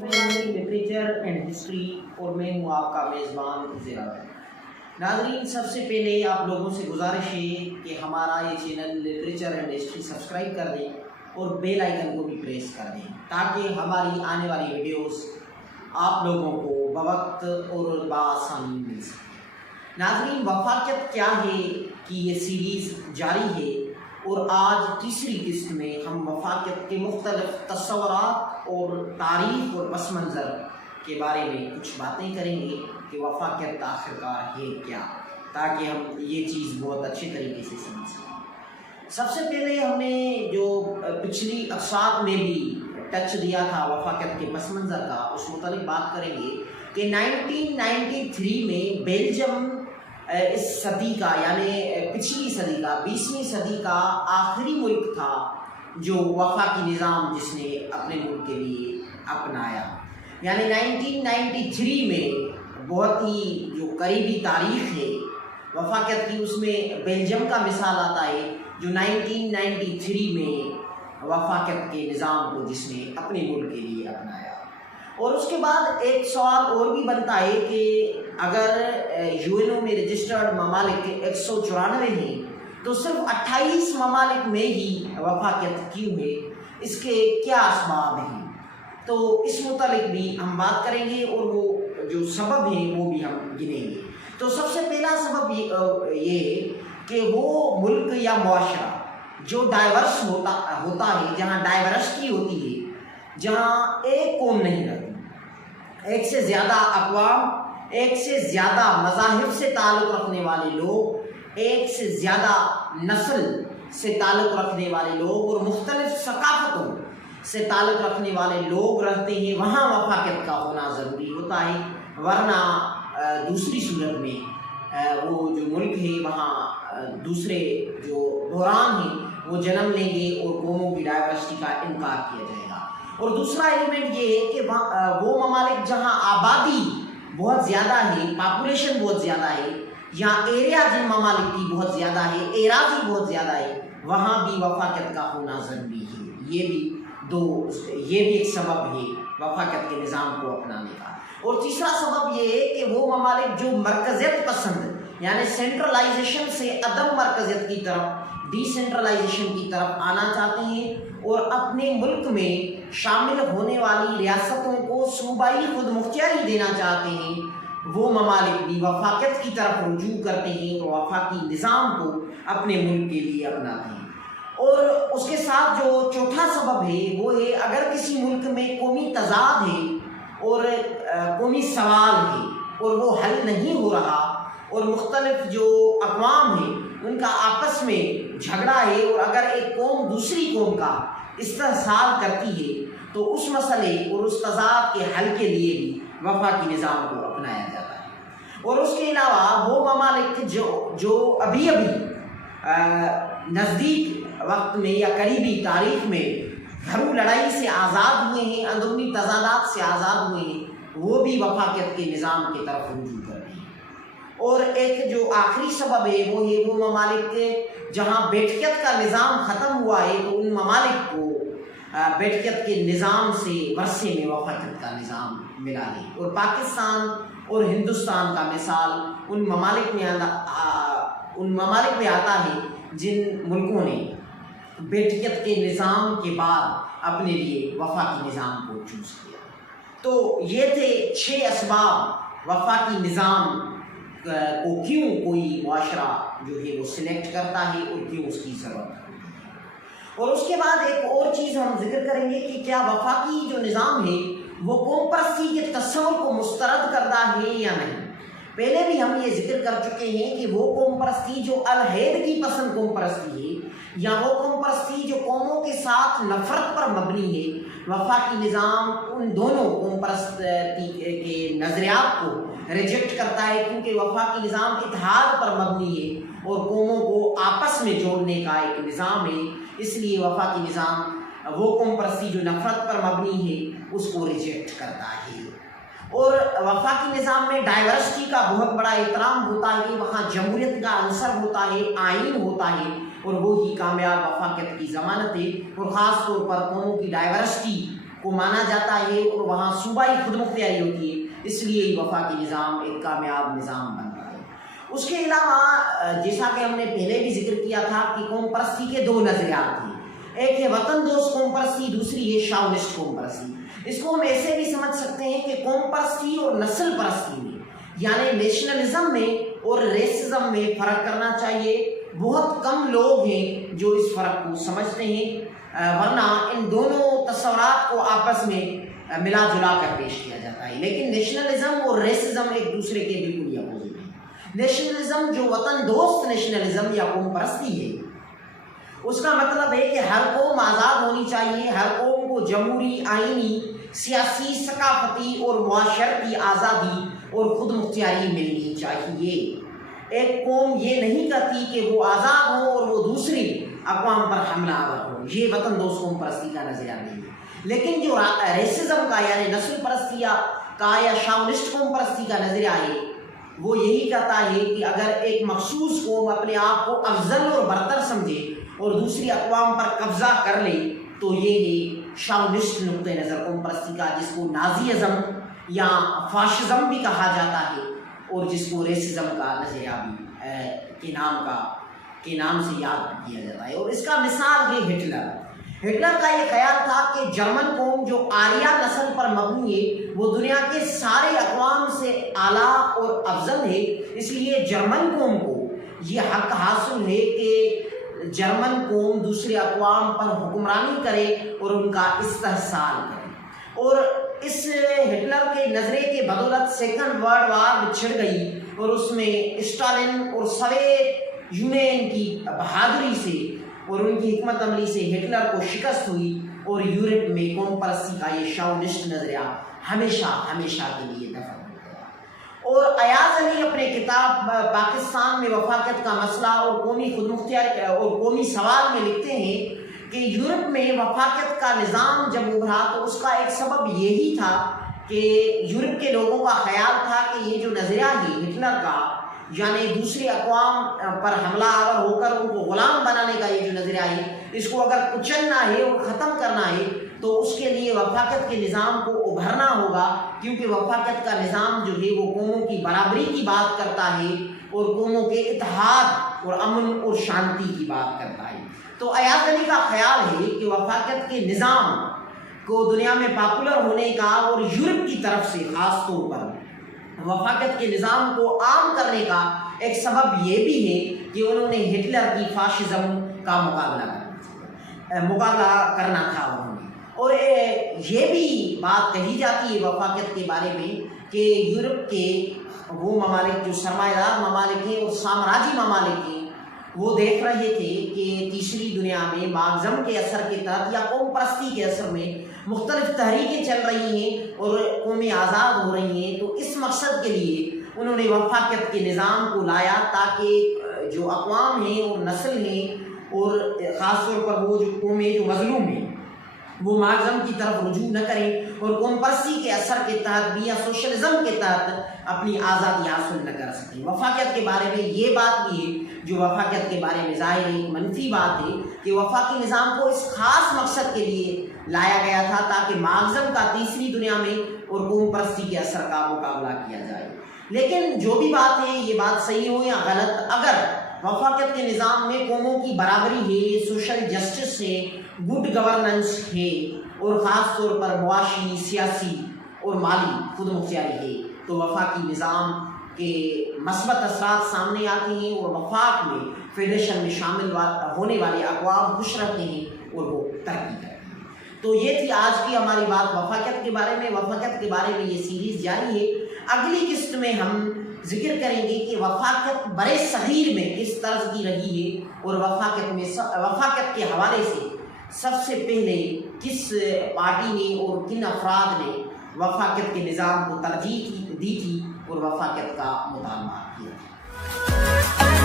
Literature and history اور میں ہوں آپ کا میزبان زیرا۔ ناظرین، سب سے پہلے آپ لوگوں سے گزارش ہے کہ ہمارا یہ channel literature and history subscribe کر دیں اور بیل آئیکن کو بھی پریس کر دیں تاکہ ہماری آنے والی ویڈیوز آپ لوگوں کو بوقت اور بآسانی مل سکے۔ ناظرین، وفاقیت کیا ہے کہ یہ سیریز جاری ہے اور آج تیسری قسط میں ہم وفاقیت کے مختلف تصورات اور تاریخ اور پس منظر کے بارے میں کچھ باتیں کریں گے کہ وفاقیت آخرکار ہے کیا، تاکہ ہم یہ چیز بہت اچھے طریقے سے سمجھ سکیں۔ سب سے پہلے ہم نے جو پچھلی اقساط میں بھی ٹچ دیا تھا وفاقیت کے پس منظر کا، اس متعلق بات کریں گے کہ 1993 میں بیلجیم اس صدی کا یعنی پچھلی صدی کا 20ویں صدی کا آخری ملک تھا جو وفاقی نظام جس نے اپنے ملک کے لیے اپنایا۔ یعنی 1993 میں بہت ہی جو قریبی تاریخ ہے وفاقیت کی، اس میں بیلجیم کا مثال آتا ہے جو 1993 میں وفاقیت کے نظام کو جس نے اپنے ملک کے لیے اپنایا۔ اور اس کے بعد ایک سوال اور بھی بنتا ہے کہ اگر UN میں رجسٹرڈ ممالک 194 ہیں تو صرف 28 ممالک میں ہی وفاقیت کیوں ہے، اس کے کیا اسباب ہیں؟ تو اس متعلق بھی ہم بات کریں گے اور وہ جو سبب ہیں وہ بھی ہم گنیں گے۔ تو سب سے پہلا سبب یہ ہے کہ وہ ملک یا معاشرہ جو ڈائیورس ہوتا ہے، جہاں ڈائیورسٹی ہوتی ہے، جہاں ایک قوم نہیں رہتی، ایک سے زیادہ اقوام، ایک سے زیادہ مذاہب سے تعلق رکھنے والے لوگ، ایک سے زیادہ نسل سے تعلق رکھنے والے لوگ اور مختلف ثقافتوں سے تعلق رکھنے والے لوگ رہتے ہیں، وہاں وفاقیت کا ہونا ضروری ہوتا ہے، ورنہ دوسری صورت میں وہ جو ملک ہے وہاں دوسرے جو بحران ہیں وہ جنم لیں گے اور قوموں کی ڈائیورسٹی کا انکار کیا جائے گا۔ اور دوسرا ایلیمنٹ یہ ہے کہ وہ ممالک جہاں آبادی بہت زیادہ ہے، پاپولیشن بہت زیادہ ہے، یا ایریا جن ممالک کی بہت زیادہ ہے، اراضی بہت زیادہ ہے، وہاں بھی وفاقیت کا ہونا ضروری ہے۔ یہ بھی ایک سبب ہے وفاقیت کے نظام کو اپنانے کا۔ اور تیسرا سبب یہ ہے کہ وہ ممالک جو مرکزیت پسند یعنی سینٹرلائزیشن سے عدم مرکزیت کی طرف، ڈی سینٹرلائزیشن کی طرف آنا چاہتے ہیں اور اپنے ملک میں شامل ہونے والی ریاستوں کو صوبائی خود مختاری دینا چاہتے ہیں، وہ ممالک بھی وفاقیت کی طرف رجوع کرتے ہیں اور وفاقی نظام کو اپنے ملک کے لیے اپناتے ہیں۔ اور اس کے ساتھ جو چوتھا سبب ہے وہ ہے اگر کسی ملک میں قومی تضاد ہے اور قومی سوال ہے اور وہ حل نہیں ہو رہا اور مختلف جو اقوام ہیں ان کا آپس میں جھگڑا ہے اور اگر ایک قوم دوسری قوم کا استحصال کرتی ہے تو اس مسئلے اور اس تضاد کے حل کے لیے بھی وفاقی نظام کو اپنایا جاتا ہے۔ اور اس کے علاوہ وہ ممالک جو ابھی نزدیک وقت میں یا قریبی تاریخ میں گھروں لڑائی سے آزاد ہوئے ہیں، اندرونی تضادات سے آزاد ہوئے ہیں، وہ بھی وفاقیت کے نظام کی طرف رجوع کر رہے ہیں۔ اور ایک جو آخری سبب ہے وہ ممالک جہاں بیٹھیت کا نظام ختم ہوا ہے تو ان ممالک کو بیٹھیت کے نظام سے ورثے میں وفاقیت کا نظام ملا ہے۔ اور پاکستان اور ہندوستان کا مثال ان ممالک میں آتا ہے جن ملکوں نے بیٹھیت کے نظام کے بعد اپنے لیے وفاقی نظام کو چوز کیا۔ تو یہ تھے 6 اسباب وفاقی نظام کو کیوں کوئی معاشرہ جو ہے وہ سلیکٹ کرتا ہے اور کیوں اس کی ضرورت ہے۔ اور اس کے بعد ایک اور چیز ہم ذکر کریں گے کہ کیا وفاقی جو نظام ہے وہ قوم پرستی کے تصور کو مسترد کرتا ہے یا نہیں۔ پہلے بھی ہم یہ ذکر کر چکے ہیں کہ وہ قوم پرستی جو علیحدگی پسند قوم پرستی ہے یا وہ قوم پرستی جو قوموں کے ساتھ نفرت پر مبنی ہے، وفاقی نظام ان دونوں قوم پرستی کے نظریات کو ریجیکٹ کرتا ہے، کیونکہ وفاقی نظام اتحاد پر مبنی ہے اور قوموں کو آپس میں جوڑنے کا ایک نظام ہے۔ اس لیے وفاقی نظام وہ قوم پرستی جو نفرت پر مبنی ہے اس کو ریجیکٹ کرتا ہے۔ اور وفاقی نظام میں ڈائیورسٹی کا بہت بڑا احترام ہوتا ہے، وہاں جمہوریت کا عنصر ہوتا ہے، آئین ہوتا ہے، اور وہی کامیاب وفاقیت کی ضمانت ہے۔ اور خاص طور پر قوموں کی ڈائیورسٹی کو مانا جاتا ہے اور وہاں صوبائی خود مختاری ہوتی ہے، اس لیے وفاقی نظام ایک کامیاب نظام بنتا ہے۔ اس کے علاوہ جیسا کہ ہم نے پہلے بھی ذکر کیا تھا کہ قوم پرستی کے دو نظریات ہیں، ایک ہے وطن دوست قوم پرستی، دوسری ہے شاونسٹ قوم پرستی۔ اس کو ہم ایسے بھی سمجھ سکتے ہیں کہ قوم پرستی اور نسل پرستی میں، یعنی نیشنلزم میں اور ریسزم میں فرق کرنا چاہیے۔ بہت کم لوگ ہیں جو اس فرق کو سمجھتے ہیں، ورنہ ان دونوں تصورات کو آپس میں ملا جلا کر پیش کیا جاتا ہے، لیکن نیشنلزم اور ریسزم ایک دوسرے کے بالکل اپوزٹ ہیں۔ نیشنلزم جو وطن دوست نیشنلزم یا قوم پرستی ہے، اس کا مطلب ہے کہ ہر قوم آزاد ہونی چاہیے، ہر قوم کو جمہوری، آئینی، سیاسی، ثقافتی اور معاشرتی آزادی اور خود مختاری ملنی چاہیے۔ ایک قوم یہ نہیں کرتی کہ وہ آزاد ہو اور وہ دوسری اقوام پر حملہ آور ہو، یہ وطن دوست قوم پرستی کا نظریہ نہیں ہے۔ لیکن جو ریسزم کا یعنی نسل پرستی کا یا شاونسٹ قوم پرستی کا نظریہ ہے، وہ یہی کہتا ہے کہ اگر ایک مخصوص قوم اپنے آپ کو افضل اور برتر سمجھے اور دوسری اقوام پر قبضہ کر لے تو یہ ہے شاونسٹ نقطۂ نظر قوم پرستی کا، جس کو نازیزم یا فاشزم بھی کہا جاتا ہے اور جس کو ریسزم کا نظریہ بھی کے نام سے یاد کیا جاتا ہے۔ اور اس کا مثال ہے ہٹلر کا یہ خیال تھا کہ جرمن قوم جو آریہ نسل پر مبنی ہے وہ دنیا کے سارے اقوام سے اعلیٰ اور افضل ہے، اس لیے جرمن قوم کو یہ حق حاصل ہے کہ جرمن قوم دوسرے اقوام پر حکمرانی کرے اور ان کا استحصال کرے۔ اور اس ہٹلر کے نظریے کے بدولت سیکنڈ ورلڈ وار چھڑ گئی اور اس میں اسٹالن اور سوویت یونین کی بہادری سے اور ان کی حکمت عملی سے ہٹلر کو شکست ہوئی اور یورپ میں قوم پرستی کا یہ شاونسٹ نظریہ ہمیشہ کے لیے دفن ہو گیا۔ اور ایاز علی اپنے کتاب پاکستان میں وفاقیت کا مسئلہ اور قومی خود مختاری اور قومی سوال میں لکھتے ہیں کہ یورپ میں وفاقیت کا نظام جب ابھرا تو اس کا ایک سبب یہی تھا کہ یورپ کے لوگوں کا خیال تھا کہ یہ جو نظریہ ہے ہٹلر کا، یعنی دوسری اقوام پر حملہ آور ہو کر ان کو غلام بنانے کا یہ جو نظریہ ہے، اس کو اگر کچلنا ہے اور ختم کرنا ہے تو اس کے لیے وفاقیت کے نظام کو ابھرنا ہوگا، کیونکہ وفاقیت کا نظام جو ہے وہ قوموں کی برابری کی بات کرتا ہے اور قوموں کے اتحاد اور امن اور شانتی کی بات کرتا ہے۔ تو ایاز علی کا خیال ہے کہ وفاقیت کے نظام کو دنیا میں پاپولر ہونے کا اور یورپ کی طرف سے خاص طور پر وفاقیت کے نظام کو عام کرنے کا ایک سبب یہ بھی ہے کہ انہوں نے ہٹلر کی فاشزم کا مقابلہ کرنا تھا انہوں نے۔ اور یہ بھی بات کہی جاتی ہے وفاقیت کے بارے میں کہ یورپ کے وہ ممالک جو سرمایہ دار ممالک ہیں اور سامراجی ممالک ہیں، وہ دیکھ رہے تھے کہ تیسری دنیا میں مارکسزم کے اثر کے تحت یا قوم پرستی کے اثر میں مختلف تحریکیں چل رہی ہیں اور قومیں آزاد ہو رہی ہیں، تو اس مقصد کے لیے انہوں نے وفاقیت کے نظام کو لایا تاکہ جو اقوام ہیں اور نسل ہیں اور خاص طور پر وہ جو قومیں جو مظلوم ہیں وہ مارکسزم کی طرف رجوع نہ کریں اور قوم پرستی کے اثر کے تحت بھی یا سوشلزم کے تحت اپنی آزادی حاصل نہ کر سکیں۔ وفاقیت کے بارے میں یہ بات بھی ہے جو وفاقیت کے بارے میں ظاہر ایک منفی بات ہے کہ وفاقی نظام کو اس خاص مقصد کے لیے لایا گیا تھا تاکہ مارکسزم کا تیسری دنیا میں اور قوم پرستی کے اثر کا مقابلہ کیا جائے۔ لیکن جو بھی بات ہے یہ بات صحیح ہو یا غلط، اگر وفاقیت کے نظام میں قوموں کی برابری ہے، سوشل جسٹس ہے، گڈ گورننس ہے اور خاص طور پر معاشی، سیاسی اور مالی خود مختاری ہے، تو وفاقی نظام کے مثبت اثرات سامنے آتے ہیں اور وفاق میں فیڈریشن میں شامل ہونے والے اقوام خوش رہتے ہیں اور وہ ترقی کرتے ہیں۔ تو یہ تھی آج کی ہماری بات وفاقیت کے بارے میں۔ وفاقیت کے بارے میں یہ سیریز جاری ہے، اگلی قسط میں ہم ذکر کریں گے کہ وفاقیت برے صغیر میں کس طرز کی رہی ہے اور وفاقیت کے حوالے سے سب سے پہلے کس پارٹی نے اور کن افراد نے وفاقیت کے نظام کو ترجیح دی تھی اور وفاقیت کا مطالبہ کیا تھا۔